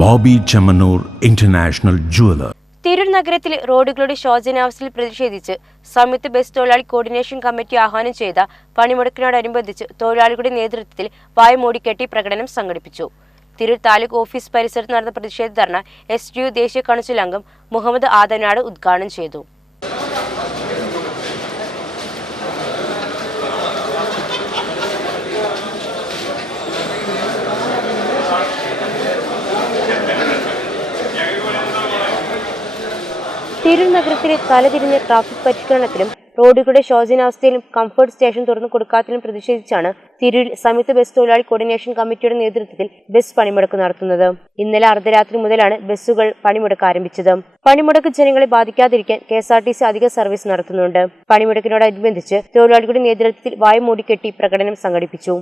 Bobby Chemmanur international jeweller Tirur നഗരത്തിലെ റോഡുകളുടെ ശോചനാവസ്ഥയിൽ പ്രതിഷേധിച്ച് സംയുക്ത ബസ് തൊഴിലാളി കോർഡിനേഷൻ കമ്മിറ്റി ആഹ്വാനം ചെയ്ത പണിമുടക്കിനോടനുബന്ധിച്ച് തൊഴിലാളികളുടെ നേതൃത്വത്തിൽ വായുമൂടിക്കെട്ടി പ്രകടനം സംഘടിപ്പിച്ചു. തിരൂർ താലൂക്ക് ഓഫീസ് പരിസരത്ത് നടന്ന പ്രതിഷേധ ധർണ എസ് ദേശീയ കൗൺസിൽ അംഗം മുഹമ്മദ് ആദനാട് ഉദ്ഘാടനം ചെയ്തു. തിരൂർ നഗരത്തിലെ തലതിരിഞ്ഞ ട്രാഫിക് പരിഷ്കരണത്തിലും റോഡുകളുടെ ശോചനാവസ്ഥയിലും കംഫർട്ട് സ്റ്റേഷൻ തുറന്നു കൊടുക്കാത്തതിലും പ്രതിഷേധിച്ചാണ് തിരൂരിൽ സംയുക്ത ബസ് തൊഴിലാളി കോർഡിനേഷൻ കമ്മിറ്റിയുടെ നേതൃത്വത്തിൽ ബസ് പണിമുടക്ക് നടത്തുന്നത്. ഇന്നലെ അർദ്ധരാത്രി മുതലാണ് ബസ്സുകൾ പണിമുടക്ക് ആരംഭിച്ചത്. പണിമുടക്ക് ജനങ്ങളെ ബാധിക്കാതിരിക്കാൻ K S R T C അധിക സർവീസ് നടത്തുന്നുണ്ട്. പണിമുടക്കിനോടനുബന്ധിച്ച് തൊഴിലാളികളുടെ നേതൃത്വത്തിൽ വായ മൂടിക്കെട്ടി പ്രകടനം സംഘടിപ്പിച്ചു.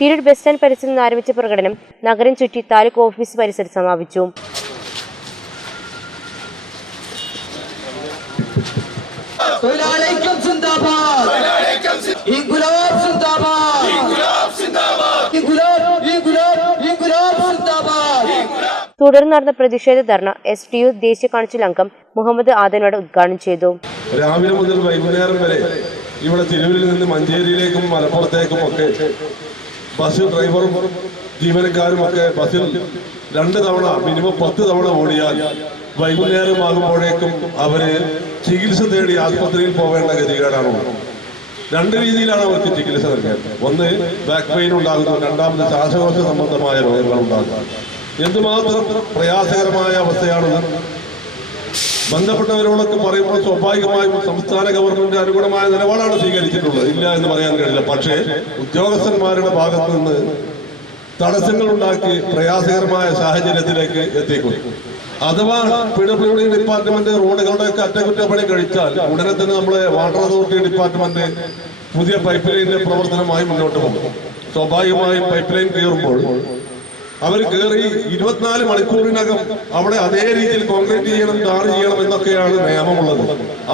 തിരൂർ ബസ് സ്റ്റാൻഡ് പരിസരത്ത് നിന്ന് ആരംഭിച്ച പ്രകടനം നഗരം ചുറ്റി താലൂക്ക് ഓഫീസ് പരിസരത്ത് സമാപിച്ചു. തൊഴിലാളിക്കും സിന്ദാബാദ്. ഗുലാബ് സിന്ദാബാദ്. ഇൻകുലാബ് ഇൻകുലാബ് ഇൻകുലാബ് സിന്ദാബാദ്. തുടർന്ന് നടന്ന പ്രതിഷേധ ധർണ എസ് ടി യു ദേശീയ കൗൺസിൽ അംഗം മുഹമ്മദ് ആദനോട് ഉദ്ഘാടനം ചെയ്തു. രാവിലെ മുതൽ വൈകുന്നേരം വരെ ഇവിടെ തിരൂരിൽ നിന്ന് മഞ്ചേരിയിലേക്കും മലപ്പുറത്തേക്കും ഒക്കെ ബസ് ഡ്രൈവറും ജീവനക്കാരും ഒക്കെ ബസ്സിൽ രണ്ട് തവണ മിനിമം പത്ത് തവണ ഓടിയാൽ വൈകുന്നേരമാകുമ്പോഴേക്കും അവർ ചികിത്സ തേടി ആസ്പത്രിയിൽ പോവേണ്ട ഗതികേടാണ് രണ്ട് രീതിയിലാണ് അവർക്ക് ചികിത്സ നൽകിയത് ഒന്ന് ബാക്ക് പെയിൻ ഉണ്ടാകുന്നു. രണ്ടാമത് ശ്വാസകോശ സംബന്ധമായ രോഗങ്ങൾ ഉണ്ടാകുന്നു. എന്തുമാത്രം പ്രയാസകരമായ അവസ്ഥയാണത്? ബന്ധപ്പെട്ടവരോടൊക്കെ പറയുമ്പോൾ സ്വാഭാവികമായും സംസ്ഥാന ഗവൺമെന്റ് അനുകൂലമായ നിലപാടാണ് സ്വീകരിച്ചിട്ടുള്ളത്. ഇല്ല എന്ന് പറയാൻ കഴിയില്ല. പക്ഷേ ഉദ്യോഗസ്ഥന്മാരുടെ ഭാഗത്ത് നിന്ന് തടസ്സങ്ങൾ ഉണ്ടാക്കി പ്രയാസകരമായ സാഹചര്യത്തിലേക്ക് എത്തിക്കും അഥവാ പി ഡബ്ല്യു ഡി ഡിപ്പാർട്ട്മെന്റ് റോഡുകളുടെ ഒക്കെ അറ്റകുറ്റപ്പണി കഴിച്ചാൽ ഉടനെ തന്നെ നമ്മളെ വാട്ടർ അതോറിറ്റി ഡിപ്പാർട്ട്മെന്റ് പുതിയ പൈപ്പ് ലൈനിന്റെ പ്രവർത്തനമായി മുന്നോട്ട് പോകും. സ്വാഭാവികമായും പൈപ്പ് ലൈൻ കയറുമ്പോൾ അവർ കയറി ഇരുപത്തിനാല് മണിക്കൂറിനകം അവിടെ അതേ രീതിയിൽ കോൺക്രീറ്റ് ചെയ്യണം ടാർ ചെയ്യണം എന്നൊക്കെയാണ് നിയമമുള്ളത്.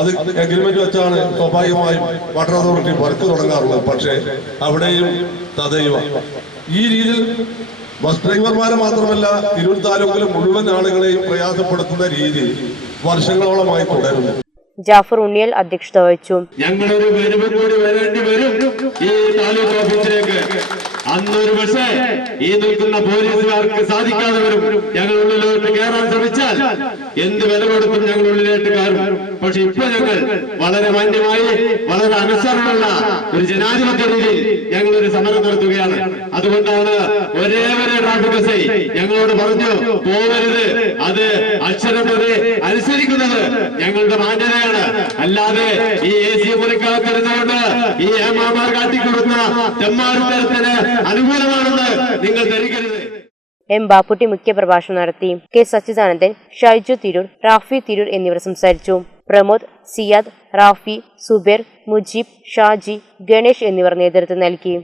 അത് എഗ്രിമെന്റ് വെച്ചാണ് സ്വാഭാവികമായും വാട്ടർ അതോറിറ്റി വർക്ക് തുടങ്ങാറുള്ളത്. പക്ഷേ അവിടെയും തദൈവ ഈ രീതിയിൽ ബസ് ഡ്രൈവർമാരെ മാത്രമല്ല തിരൂർ താലൂക്കിലെ മുഴുവൻ ആളുകളെയും പ്രയാസപ്പെടുത്തുന്ന രീതി വർഷങ്ങളോളമായി തുടരുന്നു. ജാഫർ ഉണ്ണിയൽ അധ്യക്ഷത വഹിച്ചു. ഞങ്ങളൊരു വരുമ്പോൾ കൂടി വരേണ്ടി വരും ഈ താലൂക്ക് ഓഫീസിലേക്ക്. അന്നൊരു പക്ഷേ ഈ നിൽക്കുന്ന പോലീസുകാർക്ക് സാധിക്കാതെ വരും ഞങ്ങൾ ഉള്ളിലോട്ട് കയറാൻ ശ്രമിച്ചാൽ എന്ത് വില കൊടുത്തും ഞങ്ങൾ ഉള്ളിലോട്ട് കയറും. പക്ഷെ ഇപ്പൊ ഞങ്ങൾ വളരെ മാന്യമായി വളരെ അനുസരണമുള്ള ഒരു ജനാധിപത്യ രീതിയിൽ ഞങ്ങൾ ഒരു സമരം നടത്തുകയാണ്. അതുകൊണ്ടാണ് ഒരേ ഒരേ ട്രാഫിക് എസ് ഐ ഞങ്ങളോട് പറഞ്ഞു പോകരുത് അത് അക്ഷരപ്രതി അനുസരിക്കുന്നത് ഞങ്ങളുടെ മാന്യതയാണ്. അല്ലാതെ ഈ എ സി മുറിക്കാത്തിരുന്നുകൊണ്ട് ഈ ഏമാമാർ കാട്ടിക്കൊടുക്കുന്ന അനുകൂലമാണെന്ന് നിങ്ങൾ ധരിക്കരുത്. എം ബാപ്പുട്ടി മുഖ്യപ്രഭാഷണം നടത്തി കെ സച്ചിദാനന്ദൻ ഷൈജു തിരൂർ റാഫി തിരൂർ എന്നിവർ സംസാരിച്ചു. പ്രമോദ് സിയാദ് റാഫി സുബേർ മുജീബ് ഷാജി ഗണേഷ് എന്നിവർ നേതൃത്വം നൽകി.